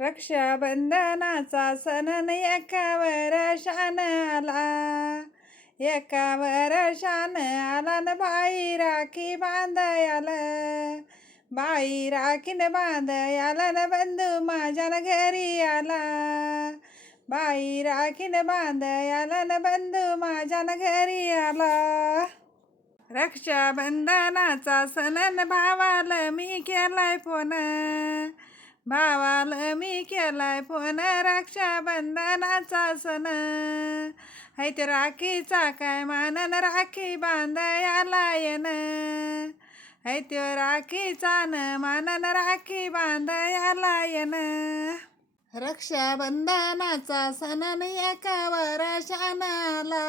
रक्षाबंधनाचा सण एकावर शान आला एकावर शान आला न बाई राखी बांधायाला. बाई राखीन बांधायाला न बंधू माझ्या न घरी आला. बाई राखीन बांधायाला न बंधू माझ्या न घरी आला. रक्षाबंधनाचा सनन भावाला मी केलाय फोन. भावाला मी केलाय फोन रक्षाबंधनाचा सण. है ते राखीचा काय मानन? राखी बांधायला येन है त्यो राखीचा न मानन? राखी बांधायला येन रक्षाबंधनाचा सण एका वर्षान आला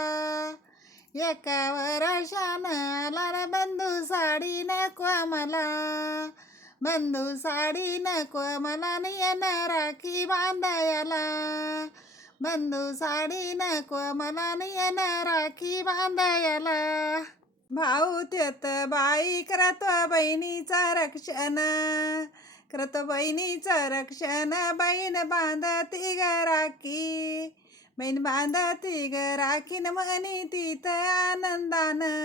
एका वर्षान आला बंधू साडी नको मला बंधू साडी नको मला न येणं राखी बांधायला. बंधू साडी नको मला न येणं राखी बांधायला. भाऊ त्यात बाई करतो बहिणीचं रक्षण. करतो बहिणीचं रक्षण बहीण बांधती ग राखी बहीण बांधती ग राखीन म्हणी तिथं आनंदानं.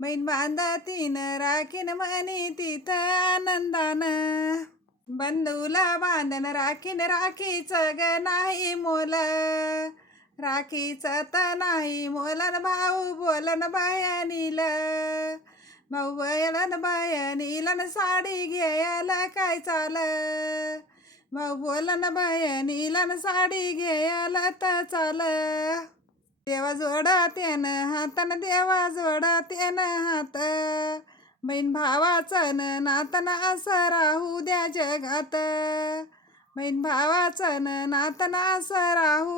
बहीण बांधतीन राखीन म्हणे तिथं आनंदानं बंधूला बांधन राखीन राखीचं ग नाही मोल राखीचं तर नाही मोलन भाऊ बोलन बायानील भाऊ बयलन बाया नीलन साडी घ्यायला काय चाल भाऊ बोलन बायानीलन साडी घ्यायला तर चाल देवा जोडा त्यानं हातान देवा जोडा त्यानं हात. बहीण भावाचं न नातन असं राहू द्या जगात. बहीण भावाचं न नातन असं राहू